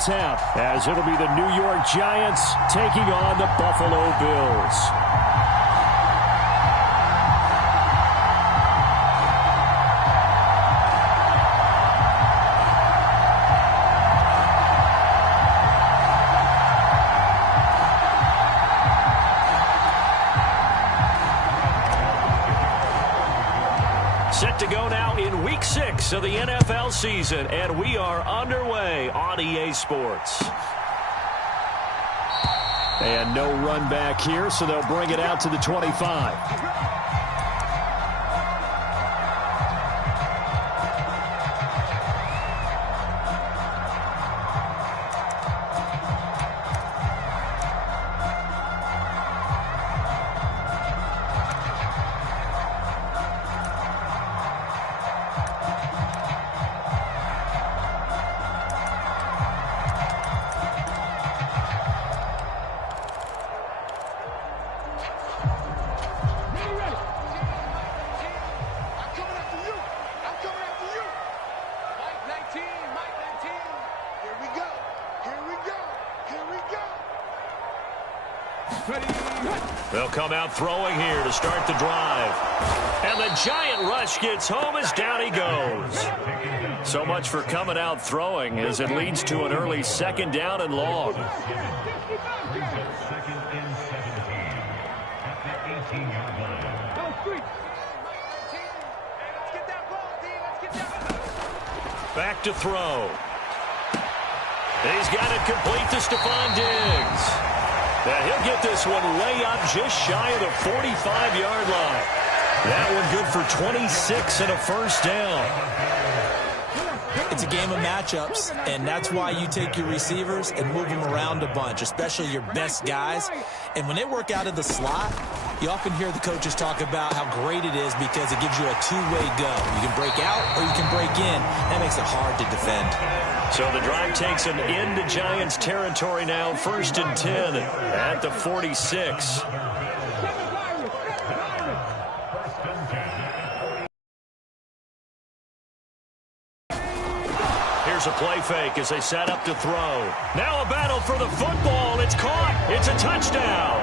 tap, as it'll be the New York Giants taking on the Buffalo Bills. Set to go now in Week 6 of the NFL season, and we are underway on EA Sports. And no run back here, so they'll bring it out to the 25. They'll come out throwing here to start the drive. And the giant rush gets home as down he goes. So much for coming out throwing as it leads to an early second down and long. Back to throw. He's got it complete to Stephon Diggs. And he'll get this one way up just shy of the 45-yard line. That one good for 26 and a first down. It's a game of matchups, and that's why you take your receivers and move them around a bunch, especially your best guys. And when they work out of the slot, you often hear the coaches talk about how great it is because it gives you a two-way go. You can break out or you can break in. That makes it hard to defend. So the drive takes them into Giants territory now, 1st and 10 at the 46. Here's a play fake as they set up to throw. Now a battle for the football. It's caught. It's a touchdown.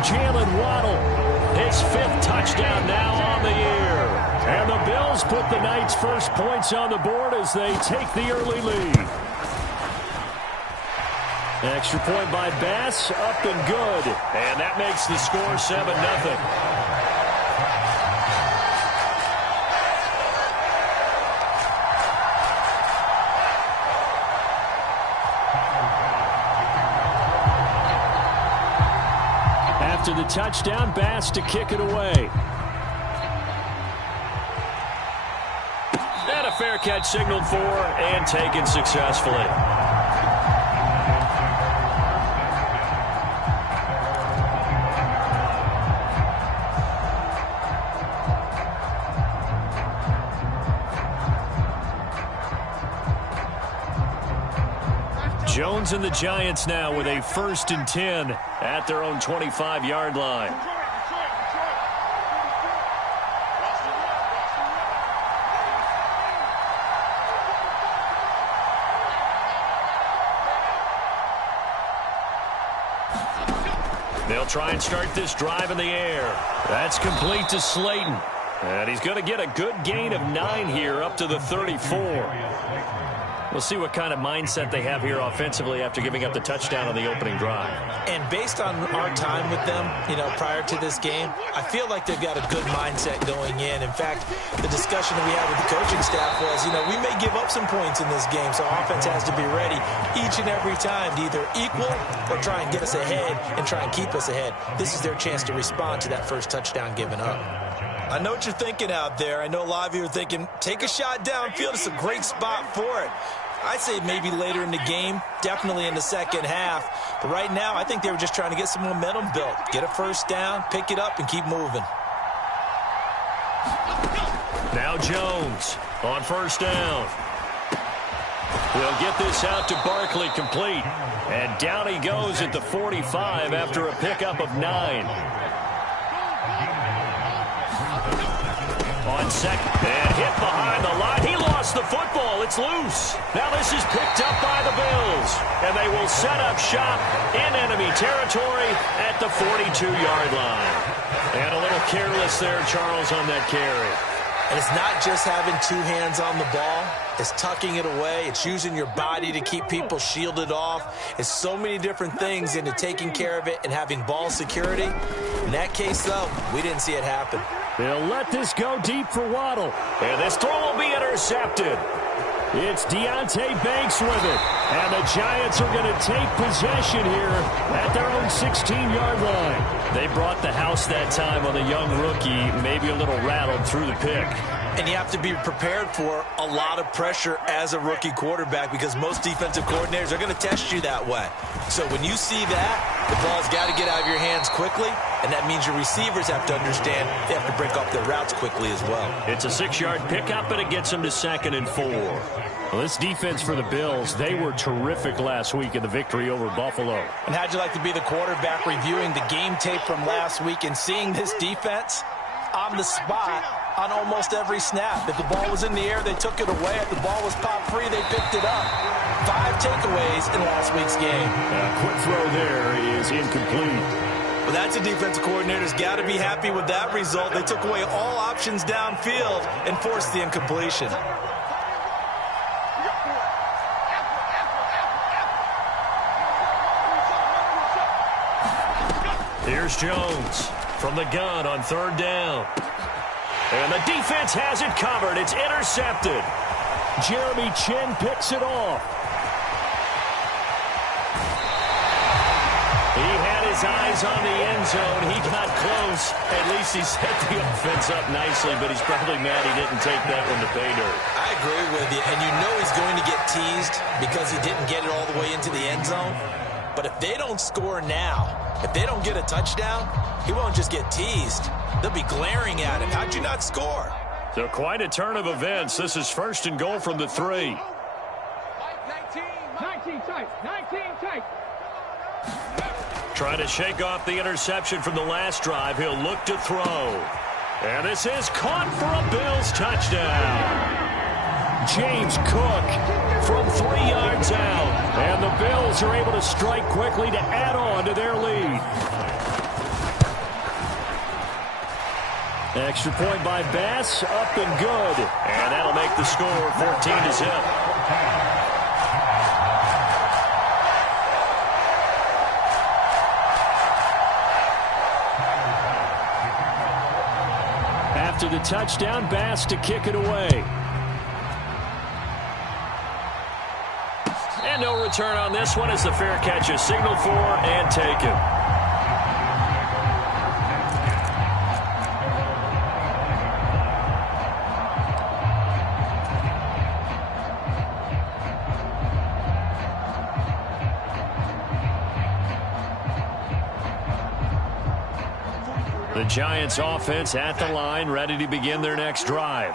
Jalen Waddle, his 5th touchdown now on the year. And the Bills put the night's first points on the board as they take the early lead. Extra point by Bass, up and good. And that makes the score 7-0. After the touchdown, Bass to kick it away. And a fair catch signaled for and taken successfully. Jones and the Giants now with a 1st and 10 at their own 25-yard line. They'll try and start this drive in the air. That's complete to Slayton. And he's going to get a good gain of 9 here up to the 34. We'll see what kind of mindset they have here offensively after giving up the touchdown on the opening drive. And based on our time with them, prior to this game, I feel like they've got a good mindset going in. In fact, the discussion that we had with the coaching staff was, we may give up some points in this game, so offense has to be ready each and every time to either equal or try and get us ahead and try and keep us ahead. This is their chance to respond to that first touchdown given up. I know what you're thinking out there. I know a lot of you are thinking, take a shot downfield. It's a great spot for it. I'd say maybe later in the game, definitely in the second half. But right now, I think they were just trying to get some momentum built. Get a first down, pick it up, and keep moving. Now Jones on first down. He'll get this out to Barkley complete. And down he goes at the 45 after a pickup of 9. On second, and hit behind the line. He lost the football. It's loose. Now this is picked up by the Bills. And they will set up shop in enemy territory at the 42-yard line. And a little careless there, Charles, on that carry. And it's not just having two hands on the ball. It's tucking it away. It's using your body to keep people shielded off. It's so many different things into taking care of it and having ball security. In that case, though, we didn't see it happen. They'll let this go deep for Waddle. And this throw will be intercepted. It's Deonte Banks with it. And the Giants are going to take possession here at their own 16-yard line. They brought the house that time on the young rookie, maybe a little rattled through the pick. And you have to be prepared for a lot of pressure as a rookie quarterback because most defensive coordinators are going to test you that way. So when you see that, the ball's got to get out of your hands quickly, and that means your receivers have to understand they have to break off their routes quickly as well. It's a 6-yard pickup, and it gets them to 2nd and 4. Well, this defense for the Bills, they were terrific last week in the victory over Buffalo. And how'd you like to be the quarterback reviewing the game tape from last week and seeing this defense on the spot on almost every snap? If the ball was in the air, they took it away. If the ball was popped free, they picked it up. 5 takeaways in last week's game. A quick throw there is incomplete. Well, that's a defensive coordinator's got to be happy with that result. They took away all options downfield and forced the incompletion. Here's Jones from the gun on 3rd down. And the defense has it covered. It's intercepted. Jeremy Chinn picks it off. He had his eyes on the end zone. He got close. At least he set the offense up nicely, but he's probably mad he didn't take that one to pay dirt. I agree with you, and you know he's going to get teased because he didn't get it all the way into the end zone. But if they don't score now, if they don't get a touchdown, he won't just get teased. They'll be glaring at him. How'd you not score? So quite a turn of events. This is 1st and goal from the 3. 19 tight. Trying to shake off the interception from the last drive. He'll look to throw. And this is caught for a Bills touchdown. James Cook from 3 yards out. And the Bills are able to strike quickly to add on to their lead. Extra point by Bass, up and good. And that'll make the score 14-0. After the touchdown, Bass to kick it away. And no return on this one as the fair catch is signaled for and taken. The Giants offense at the line, ready to begin their next drive.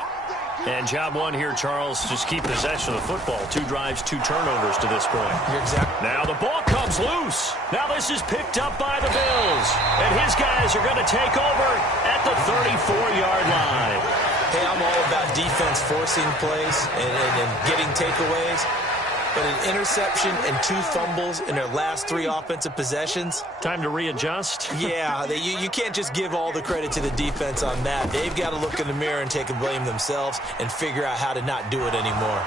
And job one here, Charles, just keep possession of the football. 2 drives, 2 turnovers to this point. You're exactly. Now the ball comes loose. Now this is picked up by the Bills. And his guys are going to take over at the 34-yard line. Hey, I'm all about defense forcing plays and getting takeaways. But an interception and 2 fumbles in their last 3 offensive possessions. Time to readjust. Yeah, you can't just give all the credit to the defense on that. They've got to look in the mirror and take the blame themselves and figure out how to not do it anymore.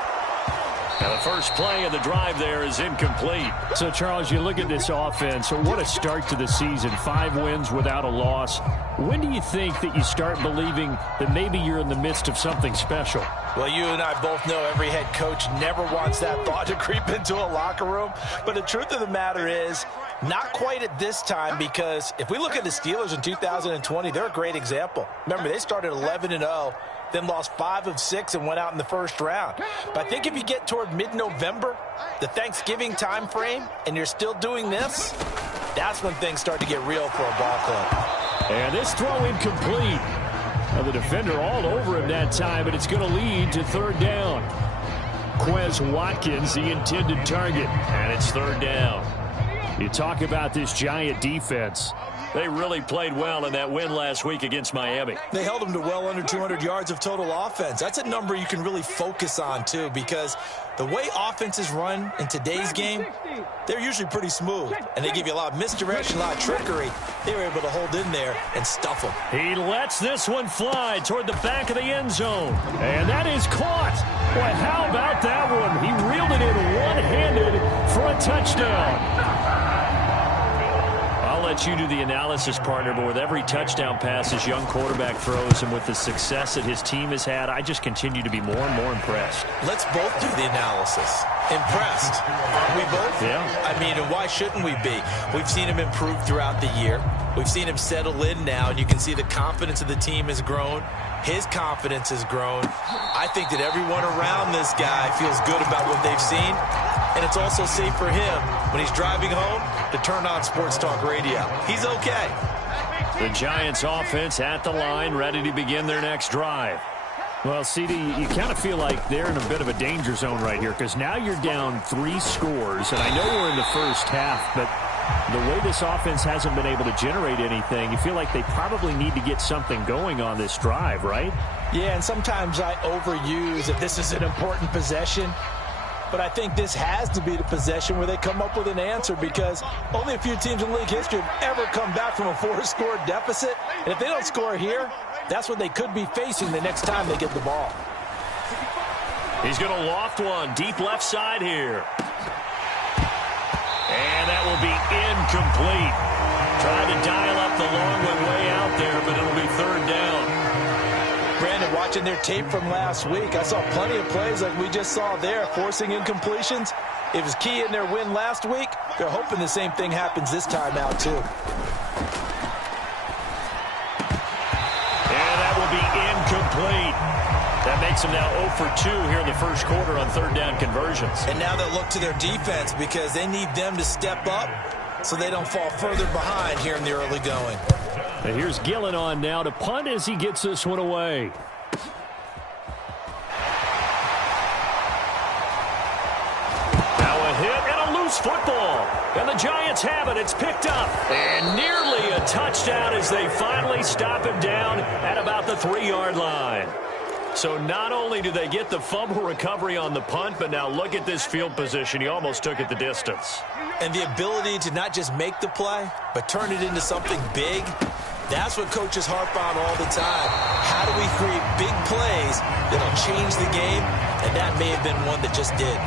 Now the first play of the drive there is incomplete. So, Charles, you look at this offense. So what a start to the season. 5 wins without a loss. When do you think that you start believing that maybe you're in the midst of something special? Well, you and I both know every head coach never wants that thought to creep into a locker room. But the truth of the matter is, not quite at this time, because if we look at the Steelers in 2020, they're a great example. Remember, they started 11-0, then lost 5 of 6 and went out in the first round. But I think if you get toward mid-November, the Thanksgiving time frame, and you're still doing this, that's when things start to get real for a ball club. And this throw incomplete. Now the defender all over him that time, but it's going to lead to 3rd down. Quez Watkins, the intended target, and it's 3rd down. You talk about this Giant defense. They really played well in that win last week against Miami. They held them to well under 200 yards of total offense. That's a number you can really focus on, too, because the way offenses run in today's game, they're usually pretty smooth, and they give you a lot of misdirection, a lot of trickery. They were able to hold in there and stuff them. He lets this one fly toward the back of the end zone, and that is caught. Boy, how about that one? He reeled it in one-handed for a touchdown. I'll let you do the analysis, partner, but with every touchdown pass his young quarterback throws and with the success that his team has had, I just continue to be more and more impressed. Let's both do the analysis. Impressed. Aren't we both? Yeah. I mean, and why shouldn't we be? We've seen him improve throughout the year. We've seen him settle in now, and you can see the confidence of the team has grown. His confidence has grown. I think that everyone around this guy feels good about what they've seen, and it's also safe for him when he's driving home to turn on Sports Talk Radio. He's okay. The Giants offense at the line, ready to begin their next drive. Well, CD, you kind of feel like they're in a bit of a danger zone right here because now you're down 3 scores, and I know we're in the first half, but the way this offense hasn't been able to generate anything, you feel like they probably need to get something going on this drive, right? Yeah, and sometimes I overuse that this is an important possession. But I think this has to be the possession where they come up with an answer because only a few teams in league history have ever come back from a 4-score deficit. And if they don't score here, that's what they could be facing the next time they get the ball. He's going to loft one deep left side here. And that will be incomplete. Tried to dial up the long one way out there, but it'll be third down. Brandon, watching their tape from last week, I saw plenty of plays like we just saw there, forcing incompletions. It was key in their win last week. They're hoping the same thing happens this time out, too. And that will be incomplete. That makes them now 0 for 2 here in the first quarter on third down conversions. And now they'll look to their defense because they need them to step up so they don't fall further behind here in the early going. And here's Gillen on now to punt as he gets this one away. Now a hit and a loose football. And the Giants have it. It's picked up. And nearly a touchdown as they finally stop him down at about the 3-yard line. So not only do they get the fumble recovery on the punt, but now look at this field position. He almost took it the distance. And the ability to not just make the play, but turn it into something big, that's what coaches harp on all the time. How do we create big plays that'll change the game? And that may have been one that just did.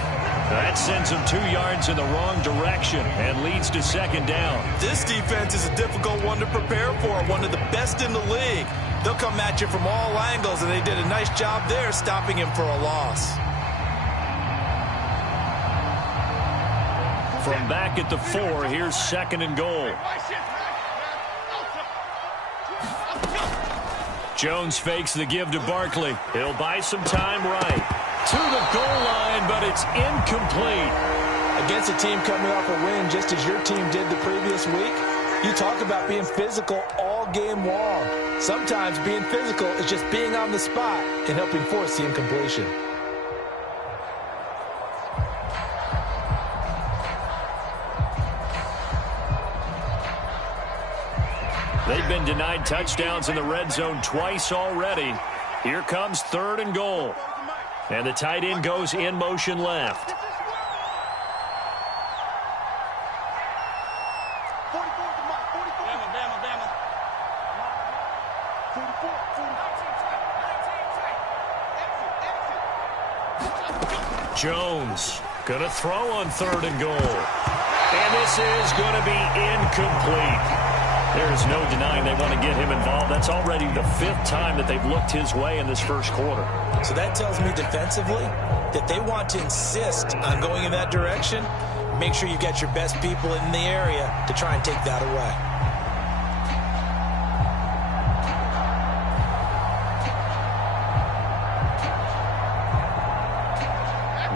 That sends him 2 yards in the wrong direction and leads to second down. This defense is a difficult one to prepare for, one of the best in the league. They'll come at you from all angles, and they did a nice job there stopping him for a loss. From back at the 4, here's second and goal. Jones fakes the give to Barkley. He'll buy some time right. To the goal line, but it's incomplete. Against a team coming off a win just as your team did the previous week, you talk about being physical all game long. Sometimes being physical is just being on the spot and helping force the incompletion. They've been denied touchdowns in the red zone twice already. Here comes third and goal. And the tight end goes in motion left. Jones going to throw on third and goal. And this is going to be incomplete. There's no denying they want to get him involved. That's already the 5th time that they've looked his way in this first quarter. So that tells me defensively that they want to insist on going in that direction. Make sure you get your best people in the area to try and take that away.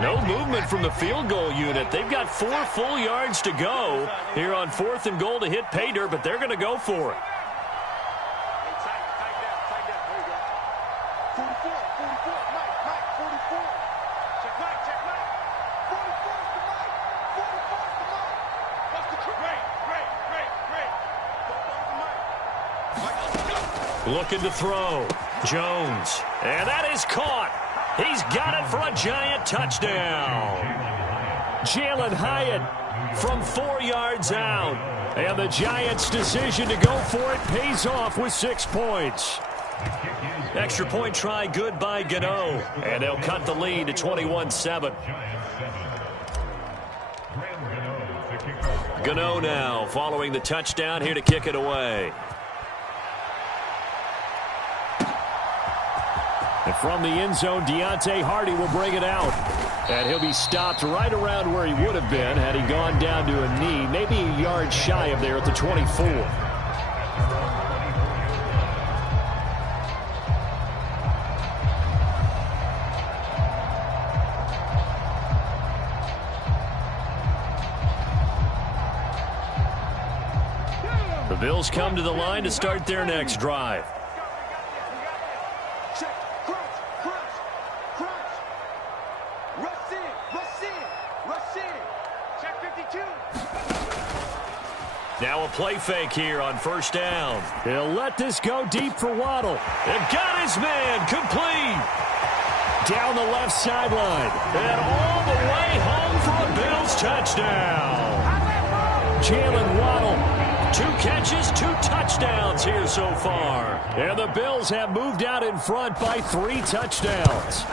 No movement from the field goal unit. They've got 4 full yards to go here on 4th and goal to hit pay dirt, but they're going to go for it. Looking to throw. Jones. And that is caught. He's got it for a Giant touchdown. Jalen Hyatt from 4 yards out. And the Giants' decision to go for it pays off with 6 points. Extra point try good by Gano. And they'll cut the lead to 21-7. Gano now following the touchdown here to kick it away. And from the end zone, Deontay Hardy will bring it out. And he'll be stopped right around where he would have been had he gone down to a knee, maybe a yard shy of there at the 24. The Bills come to the line to start their next drive. Now a play fake here on first down. He'll let this go deep for Waddle. They've got his man complete. Down the left sideline. And all the way home for a Bills touchdown. Jalen Waddle. 2 catches, 2 touchdowns here so far. And the Bills have moved out in front by 3 touchdowns.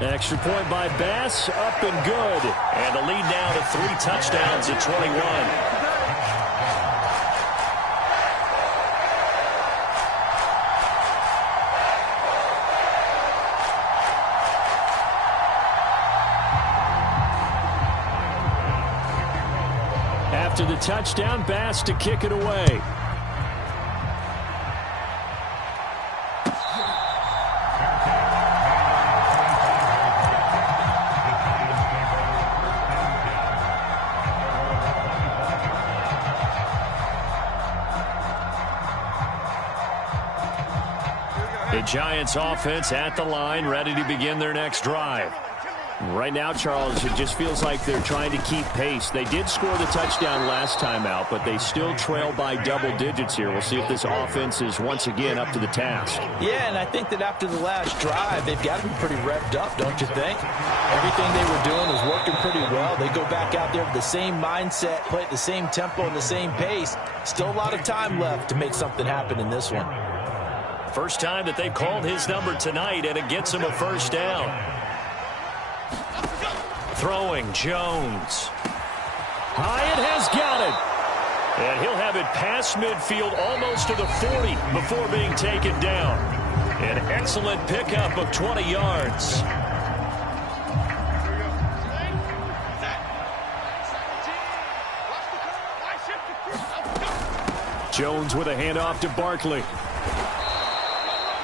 Extra point by Bass, up and good. And the lead now to 3 touchdowns at 21. After the touchdown, Bass to kick it away. The Giants offense at the line, ready to begin their next drive. Right now, Charles, it just feels like they're trying to keep pace. They did score the touchdown last time out, but they still trail by double digits here. We'll see if this offense is once again up to the task. Yeah, and I think that after the last drive, they've got to be pretty revved up, don't you think? Everything they were doing was working pretty well. They go back out there with the same mindset, play at the same tempo and the same pace. Still a lot of time left to make something happen in this one. First time that they've called his number tonight, and it gets him a first down. Throwing, Jones. Hyatt has got it. And he'll have it past midfield almost to the 40 before being taken down. An excellent pickup of 20 yards. Jones with a handoff to Barkley.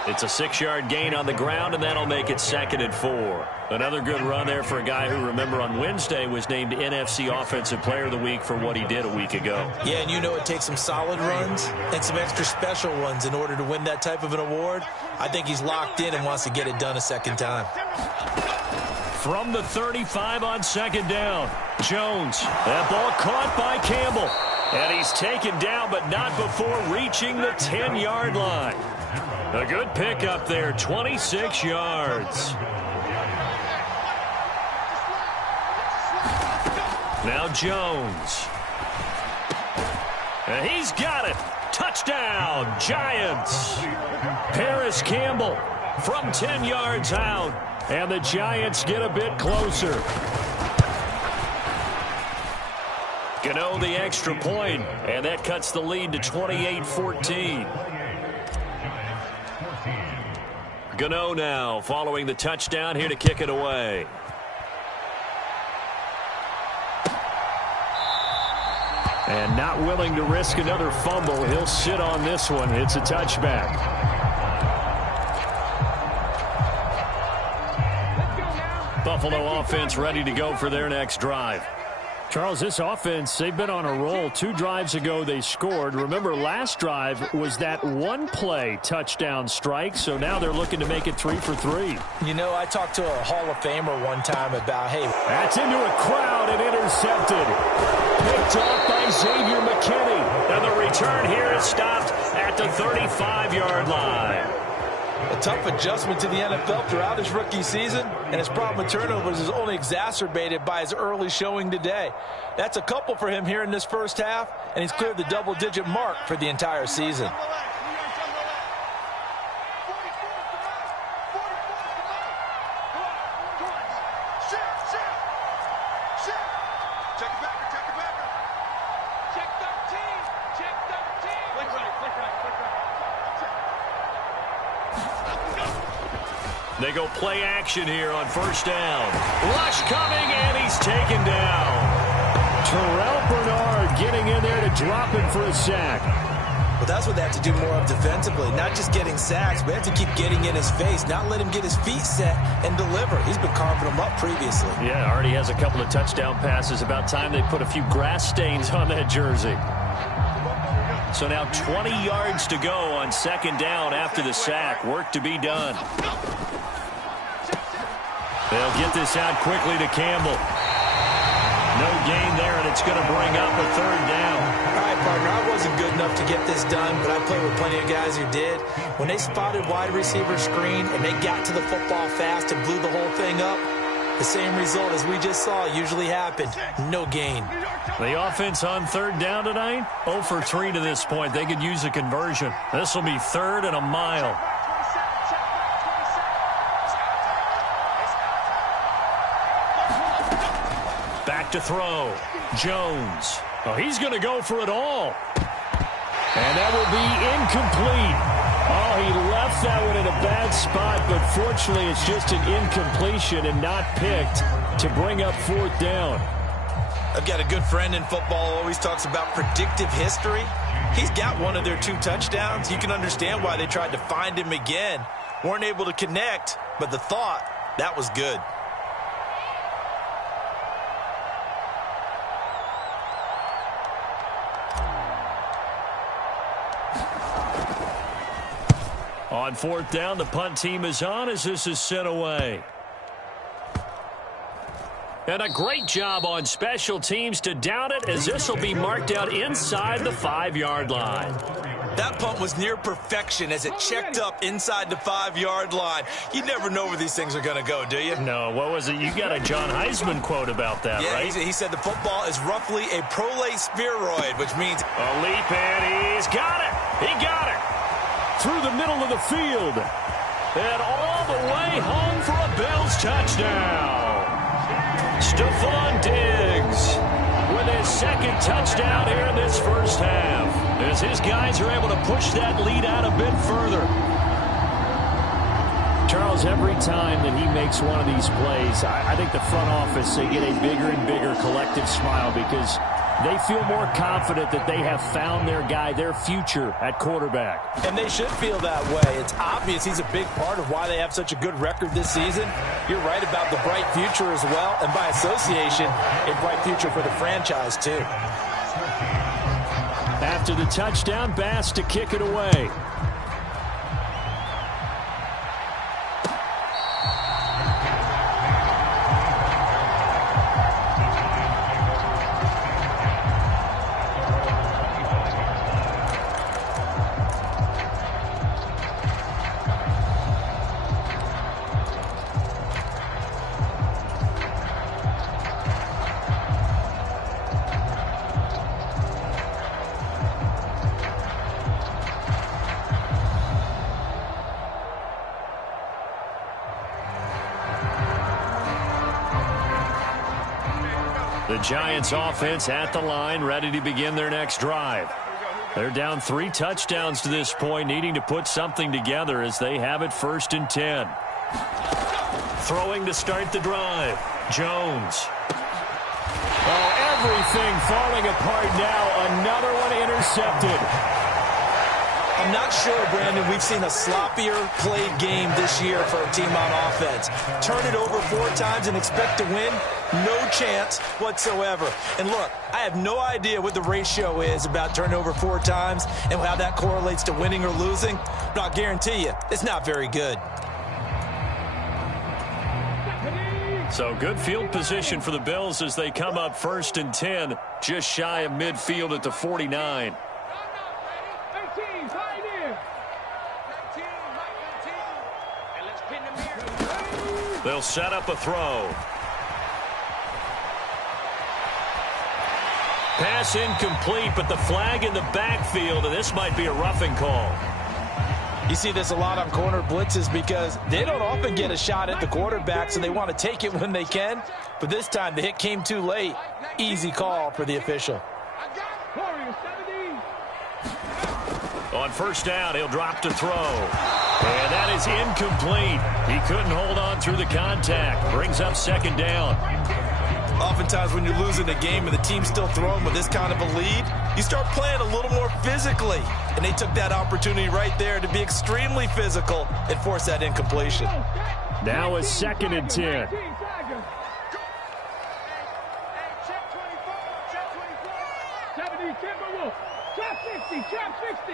It's a 6-yard gain on the ground, and that'll make it 2nd and 4. Another good run there for a guy who, remember, on Wednesday was named NFC Offensive Player of the Week for what he did a week ago. Yeah, and you know it takes some solid runs and some extra special ones in order to win that type of an award. I think he's locked in and wants to get it done a second time. From the 35 on 2nd down, Jones. That ball caught by Campbell. And he's taken down, but not before reaching the 10-yard line. A good pickup there, 26 yards. Now Jones. And he's got it. Touchdown, Giants. Paris Campbell from 10 yards out. And the Giants get a bit closer. Gano the extra point, and that cuts the lead to 28-14. Gano now following the touchdown here to kick it away. And not willing to risk another fumble. He'll sit on this one. It's a touchback. Buffalo offense ready to go for their next drive. Charles, this offense, they've been on a roll. 2 drives ago they scored. Remember, last drive was that one-play touchdown strike, so now they're looking to make it 3 for 3. You know, I talked to a Hall of Famer one time about, hey. That's into a crowd and intercepted. Picked off by Xavier McKinney. And the return here is stopped at the 35-yard line. A tough adjustment to the NFL throughout his rookie season, and his problem with turnovers is only exacerbated by his early showing today. That's a couple for him here in this first half, and he's cleared the double-digit mark for the entire season. They go play action here on first down. Rush coming, and he's taken down. Terrell Bernard getting in there to drop him for a sack. Well, that's what they have to do more of defensively. Not just getting sacks, but they have to keep getting in his face, not let him get his feet set and deliver. He's been carving them up previously. Yeah, already has a couple of touchdown passes. About time they put a few grass stains on that jersey. So now 20 yards to go on second down after the sack. Work to be done. They'll get this out quickly to Campbell. No gain there, and it's going to bring up a third down. All right, partner, I wasn't good enough to get this done, but I played with plenty of guys who did. When they spotted wide receiver screen and they got to the football fast and blew the whole thing up, the same result as we just saw usually happened. No gain. The offense on third down tonight, 0 for 3 to this point. They could use a conversion. This will be third and a mile. Back to throw. Jones. Oh, he's going to go for it all. And that will be incomplete. Oh, he left that one in a bad spot, but fortunately it's just an incompletion and not picked to bring up fourth down. I've got a good friend in football who always talks about predictive history. He's got one of their 2 touchdowns. You can understand why they tried to find him again. Weren't able to connect, but the thought, that was good. On fourth down, the punt team is on as this is sent away. And a great job on special teams to down it, as this will be marked out inside the 5-yard line. That punt was near perfection as it checked up inside the 5-yard line. You never know where these things are going to go, do you? No, what was it? You got a John Heisman quote about that, yeah, right? He said the football is roughly a prolate spheroid, which means... A leap, and he's got it. He got it. Through the middle of the field. And all the way home for a Bills touchdown. Stephon Diggs with his second touchdown here in this first half, as his guys are able to push that lead out a bit further. Charles, every time that he makes one of these plays, I think the front office, they get a bigger and bigger collective smile because they feel more confident that they have found their guy, their future at quarterback. And they should feel that way. It's obvious he's a big part of why they have such a good record this season. You're right about the bright future as well, and by association, a bright future for the franchise too. After the touchdown, Bass to kick it away. The Giants offense at the line, ready to begin their next drive. They're down 3 touchdowns to this point, needing to put something together as they have it 1st and 10. Throwing to start the drive. Jones. Oh, everything falling apart now. Another one intercepted. I'm not sure, Brandon, we've seen a sloppier played game this year for a team on offense. Turn it over 4 times and expect to win? No chance whatsoever. And look, I have no idea what the ratio is about turning over 4 times and how that correlates to winning or losing, but I'll guarantee you, it's not very good. So good field position for the Bills as they come up 1st and 10, just shy of midfield at the 49. 18, They'll set up a throw. Pass incomplete, but the flag in the backfield, and this might be a roughing call. You see this a lot on corner blitzes because they don't often get a shot at the quarterback, so they want to take it when they can. But this time, the hit came too late. Easy call for the official. On first down, he'll drop to throw. And that is incomplete. He couldn't hold on through the contact. Brings up second down. Oftentimes when you're losing a game and the team's still throwing with this kind of a lead, you start playing a little more physically. And they took that opportunity right there to be extremely physical and force that incompletion. Now a 2nd and 10. Trap 60, trap 60.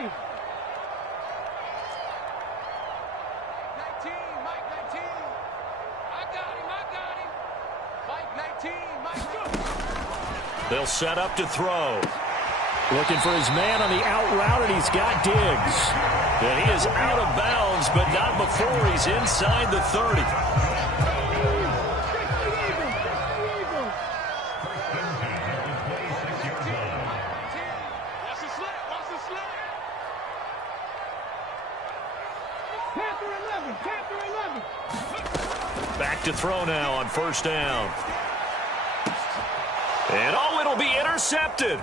19, Mike 19. I got him. Mike 19, Mike good. They'll set up to throw. Looking for his man on the out route, and he's got Diggs. And he is out of bounds, but not before he's inside the 30. Back to throw now on first down. And it'll be intercepted.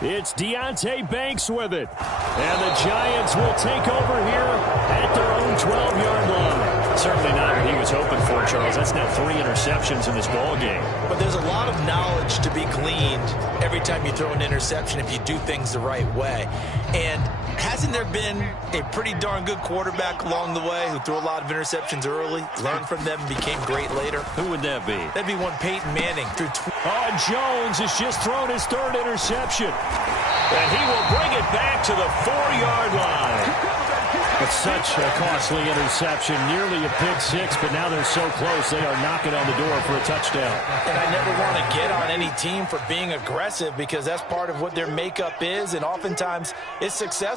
It's Deonte Banks with it. And the Giants will take over here at their own 12-yard line. Certainly not what he was hoping for, Charles. That's now 3 interceptions in this ball game. But there's a lot of knowledge to be gleaned every time you throw an interception if you do things the right way. And hasn't there been a pretty darn good quarterback along the way who threw a lot of interceptions early, learned from them, and became great later? Who would that be? That'd be one Peyton Manning. Jones has just thrown his 3rd interception. And he will bring it back to the 4-yard line. It's such a costly interception, nearly a pick six, but now they're so close they are knocking on the door for a touchdown. And I never want to get on any team for being aggressive because that's part of what their makeup is, and oftentimes it's successful.